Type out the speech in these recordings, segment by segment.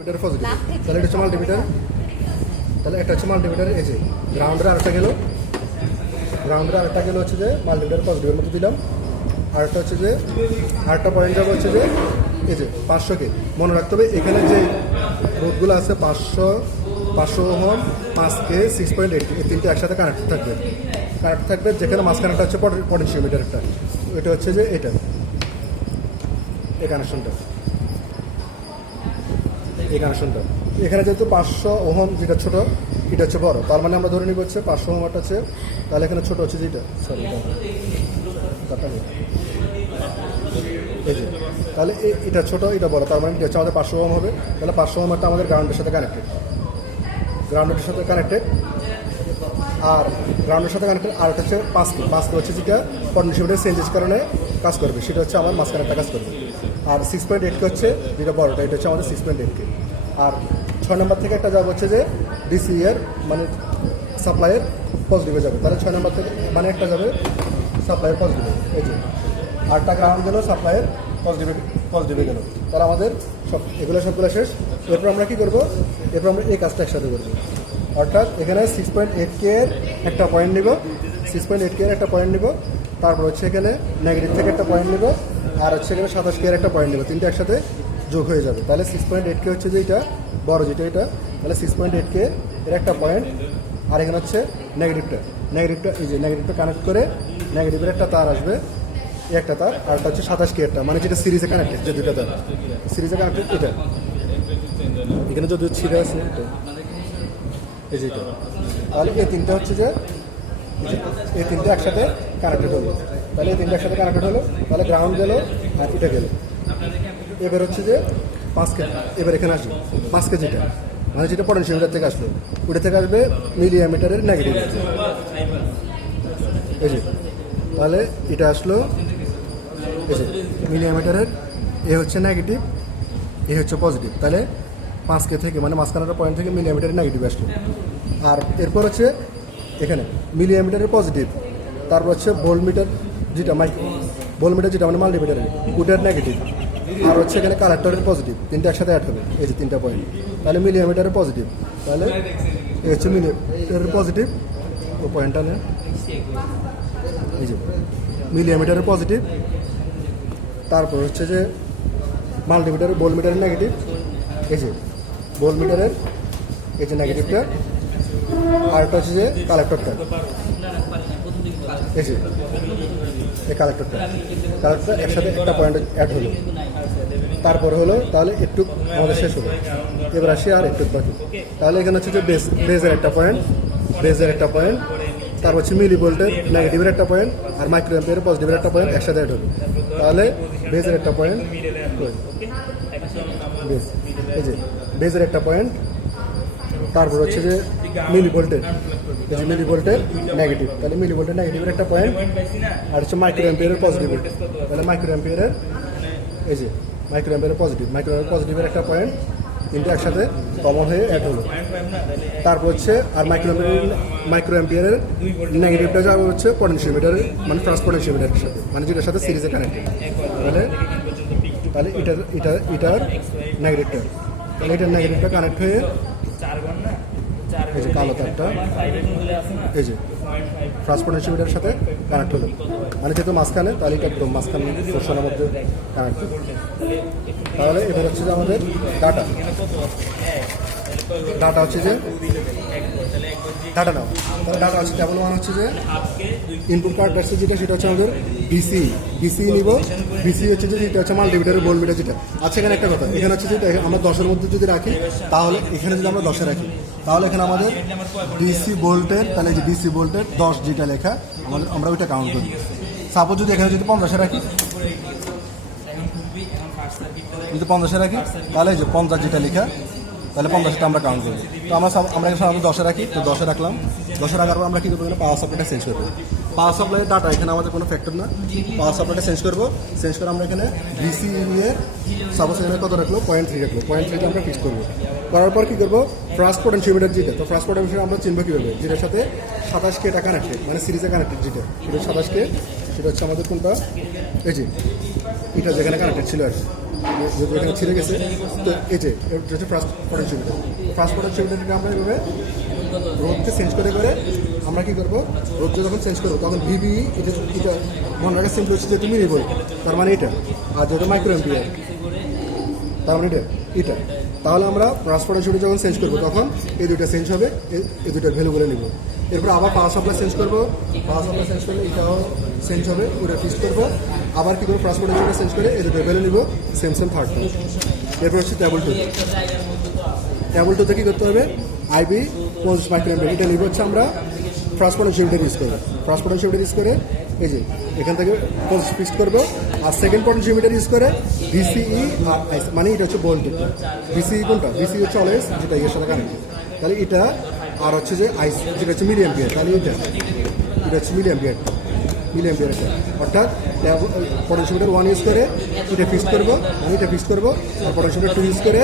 Multimeter positive, তাহলে এটা হচ্ছে মাল্টিমিটার, তাহলে একটা হচ্ছে মাল্টিমিটার এই যে গ্রাউন্ডের আরেকটা গেল, গ্রাউন্ডের আরেকটা গেল হচ্ছে যে মাল্টিমিটার পজিটিভের মধ্যে দিলাম, আরেকটা হচ্ছে যে আরেকটা পয়েন্ট যাবে হচ্ছে যে এই যে 500কে মনে রাখতে হবে। এখানে যে রোডগুলো আছে 500 ওহম 5K 6.8 এই তিনটে একসাথে কানেক্ট থাকবে যেখানে মাঝখানেটা হচ্ছে পটেনশিওমিটারটা, এটা হচ্ছে যে এটা এই কানেকশনটা এখানে যেহেতু 500 ওহম যেটা ছোট এটা হচ্ছে বড়, তার মানে আমরা ধরে নিব হচ্ছে 500 ওহম আছে, তাহলে এখানে ছোট হচ্ছে যেটা সরি এই যে, তাহলে এটা ছোট এটা বড়, তার মানে হচ্ছে আমাদের 500 ওহম হবে, তাহলে 500 ওহমটা আমাদের গ্রাউন্ডের সাথে কানেক্টেড, আর গ্রাউন্ডের সাথে কানেক্টেড। আর এটা হচ্ছে 5K হচ্ছে যেটা পটেনশিওমিটার চেঞ্জের কারণে কাজ করবে, সেটা হচ্ছে আমার মাঝখানেরটা কাজ করবে। আর 6.8K হচ্ছে যেটা বড়টা, এটা হচ্ছে আমাদের 6.8K। আর 6 নম্বর থেকে একটা যাবে হচ্ছে যে ডিসি এর মানে সাপ্লাইয়ের পজিটিভে যাবে, তাহলে 6 নম্বর থেকে মানে একটা যাবে সাপ্লাইয়ের পজিটিভে এই যে, আরটা গ্রাউন্ড গেল সাপ্লাইয়ের পজিটিভে গেল, তাহলে আমাদের সবগুলো শেষ। এরপর আমরা কী করবো, এরপর আমরা এই কাজটা একসাথে করবো, অর্থাৎ এখানে 6.8K এর একটা পয়েন্ট নিব, 6.8K এর একটা পয়েন্ট নিব, তারপর হচ্ছে এখানে নেগেটিভ থেকে একটা পয়েন্ট নিব, আর হচ্ছে এখানে 27K এর একটা পয়েন্ট নিব, তিনটে একসাথে যোগ হয়ে যাবে। তাহলে 6.8K হচ্ছে যে এটা বড় যেটা এটা, তাহলে 6.8K এর একটা পয়েন্ট, আর এখানে হচ্ছে নেগেটিভটা এই যে নেগেটিভটা কানেক্ট করে নেগেটিভের একটা তার আসবে, একটা তার, আর একটা হচ্ছে 27K এরটা মানে যেটা সিরিজে কানেক্টেড, যে দুটো তার সিরিজে কানেক্টেড এটা, এখানে যদি ছিঁড়ে আছে এটা এই যে এটা, তাহলে এই তিনটা হচ্ছে যে এই তিনটে একসাথে কানেক্টেড হলো, তাহলে এই তিনটে একসাথে কানেক্টেড হলো, তাহলে গ্রাউন্ড গেল আর এটা গেল। এবার হচ্ছে যে 5K, এবার এখানে আসবে 5K যেটা মানে যেটা পটেনশিওমিটার থেকে আসলো, ওটা থেকে আসবে মিলিঅ্যামিটারের নেগেটিভ এই যে, তাহলে এটা আসলো এই যে মিলিঅ্যামিটারের এ হচ্ছে নেগেটিভ, এ হচ্ছে পজিটিভ, তাহলে 5K থেকে মানে মাঝখানের পয়েন্ট থেকে মিলিঅ্যামিটারের নেগেটিভ আসলো। আর এরপর হচ্ছে এখানে মিলিঅ্যামিটারের পজিটিভ, তারপর হচ্ছে ভোল্টমিটার যেটা ভোল্টমিটার যেটা মানে মাল্টিমিটারের ওটার নেগেটিভ, আর হচ্ছে এখানে কালেক্টরের পজিটিভ, তিনটা একসাথে অ্যাড হবে এই যে তিনটা পয়েন্ট, তাহলে মিলিঅ্যামিটারের পজিটিভ, তাহলে এই হচ্ছে মিলিঅ্যামিটারের পজিটিভ ও পয়েন্টটা নেই এই যে মিলিঅ্যামিটারের পজিটিভ, তারপর হচ্ছে যে মাল্টিমিটারের ভোল্টমিটারের নেগেটিভ এই যে ভোল্টমিটারের এই যে নেগেটিভটা, আর একটা হচ্ছে যে কালেক্টরটা এই যে এই কালেক্টরটা একসাথে একটা পয়েন্ট অ্যাড হলো, তারপর হলো তাহলে একটু আমাদের শেষ হলো। এবার আসি আর একটু বাকি, তাহলে এখানে হচ্ছে যে বেজের একটা পয়েন্ট, তারপর হচ্ছে মিলি ভোল্টের নেগেটিভের একটা পয়েন্ট, আর মাইক্রো অ্যাম্পিয়ারের পজিটিভের একটা পয়েন্ট একসাথে অ্যাড হলো, তাহলে বেজের একটা পয়েন্ট এই যে বেজের একটা পয়েন্ট, তারপর হচ্ছে যে মিলি ভোল্টের এই যে মিলি ভোল্টের নেগেটিভ, তাহলে মিলি ভোল্টের নেগেটিভের একটা পয়েন্ট, আর হচ্ছে মাইক্রো অ্যাম্পিয়ারের পজিটিভ, তাহলে মাইক্রো অ্যাম্পিয়ারের এই যে মাইক্রো অ্যাম্পিয়ারের পজিটিভের একটা পয়েন্ট, তিনটে একসাথে কমন হয়ে অ্যাড হলো। তারপর হচ্ছে আর মাইক্রো অ্যাম্পিয়ারের নেগেটিভটা যাবে হচ্ছে পটেনশিওমিটারের মানে ট্রান্স পটেনশিওমিটারের সাথে মানে যেটার সাথে সিরিজে কানেক্টেড, তাহলে এটার নেগেটিভটা, তাহলে এটার নেগেটিভটা কানেক্ট হয়ে এই যে কালো তারটা এই যে ট্রান্স পটেনশিওমিটারের সাথে কানেক্ট হলো, মানে যেহেতু মাঝখানে তাহলে এটা একদম মাঝখানে পোর্শনের মধ্যে কানেক্ট হলো। তাহলে এবার হচ্ছে যে আমাদের ডাটা হচ্ছে যে ডাটা নাও, তাহলে ডাটা হচ্ছে কেবল মানে হচ্ছে যে ইনপুট কার্ড আসছে যেটা সেটা হচ্ছে আমাদের বিসি নিব, বিসি হচ্ছে যে যেটা হচ্ছে মাল্টিমিটারের ভোল্টমিটার যেটা। আচ্ছা এখানে একটা কথা, এখানে হচ্ছে যে আমরা 10-এর মধ্যে যদি রাখি, তাহলে এখানে যদি আমরা 10-এ রাখি, তাহলে এখানে আমাদের ডিসি ভোল্টের তাহলে যে ডিসি ভোল্টের 10 যেটা লেখা আমরা ওইটা কাউন্ট করি। সাপোজ যদি এখানে যদি 50-এ রাখি, তাহলে যে 50 যেটা লেখা, তাহলে 50টা আমরা কাউন্ট করবো। তো আমরা এখানে সাধারণত 10-এ রাখি, তো 10-এ রাখলাম, 10-এ রাখার পর আমরা কী করবো, পাওয়ার সাপ্লাইটা চেঞ্জ করবো। পাওয়ার সাপ্লাইয়ের ডাটা এখানে আমাদের কোনো ফ্যাক্টর না, পাওয়ার সাপ্লাইটা চেঞ্জ করে আমরা এখানে ভিসি নিয়ে সাপোজ এখানে কত রাখলো 0.3 0.3টা আমরা ফিক্স করবো। করার পর কী করবো, ফার্স্ট পটেনশিওমিটার যেটা, তো ফার্স্ট পটেনশিওমিটার আমরা চিনবো কী করবো, যেটার সাথে 27K এটা কানেক্টেড মানে সিরিজে কানেক্টেড যেটা, সেটা 27K, সেটা হচ্ছে আমাদের কোনটা এই যে এটা যেখানে কানেক্টেড ছিল আর যদি এখানে ছিঁড়ে গেছে, তো এই যে এটা হচ্ছে ফার্স্ট পটেনশিওমিটার। ফার্স্ট পটেনশিওমিটারকে আমরা এভাবে রোধকে চেঞ্জ করে করে আমরা কী করবো, রোধকে যখন চেঞ্জ করবো তখন ভিবি এটা মনে রাখার সিম্পল হচ্ছে যেহেতু মিনি বই, তার মানে এটা, আর যেটা মাইক্রো এম্পিয়ার তার মানে এটা। তাহলে আমরা ফার্স্ট পটেনশিওমিটার যখন চেঞ্জ করবো তখন এই দুইটা চেঞ্জ হবে, এই দুইটার ভ্যালু বলে নিব। এরপর আবার পাওয়ার সাপ্লাই চেঞ্জ করবো, পাওয়ার সাপ্লাই চেঞ্জ করলে এটাও চেঞ্জ হবে, ওটা ফিক্স করবো। আবার কী করবো, ফার্স্ট পটেনশিওমিটার চেঞ্জ করে এই দুটো ভ্যালু নিব, সেম থার্ড টাইম। এরপর হচ্ছে টেবল টু। টেবল টুতে কী করতে হবে, আইবি 25 মাইক্রোএম্পিয়ার এটা নিব হচ্ছে আমরা ফার্স্ট পটেনশিওমিটার ইউজ করবো। ফার্স্ট পটেনশিওমিটার ইউজ করে এই যে এখান থেকে 25 ফিক্সড করবো, আর সেকেন্ড পটেনশিওমিটার ইউজ করে ভিসিই আর আইস, মানে এটা হচ্ছে ভোল্টেজ। ভিসিই কোনটা, ভিসিই হচ্ছে অলওয়েজ যেটা এর সাথে কানেক্ট, তাহলে এটা আর হচ্ছে যে আইস যেটা হচ্ছে মিলি অ্যাম্পিয়ার, তাহলে এটা হচ্ছে মিলি অ্যাম্পিয়ার এটা। অর্থাৎ পটেনশিওমিটার 1 ইউজ করে এটা ফিক্সড করবো, মানে এটা ফিক্সড করবো, আর পটেনশিওমিটার 2 ইউজ করে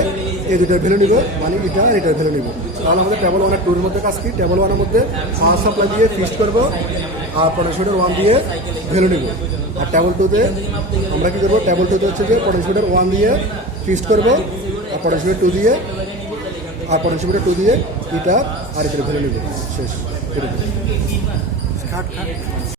এই দুটার ভ্যালু নিব, মানে এটা আর এটার ভ্যালু নিব। তাহলে আমাদের টেবল 1 আর 2 এর মধ্যে কাজ কি, টেবল 1 এর মধ্যে পাওয়ার সাপ্লাই দিয়ে ফিক্সড করবো, আর পটেনশিওমিটার 1 দিয়ে ভ্যালু নিব। আর টেবল 2তে আমরা কী করবো, টেবল 2তে হচ্ছে যে পটেনশিওমিটার 1 দিয়ে ফিক্সড করবো, আর পটেনশিওমিটার 2 দিয়ে এটা আর এটার ভ্যালু নিব, শেষ। এটা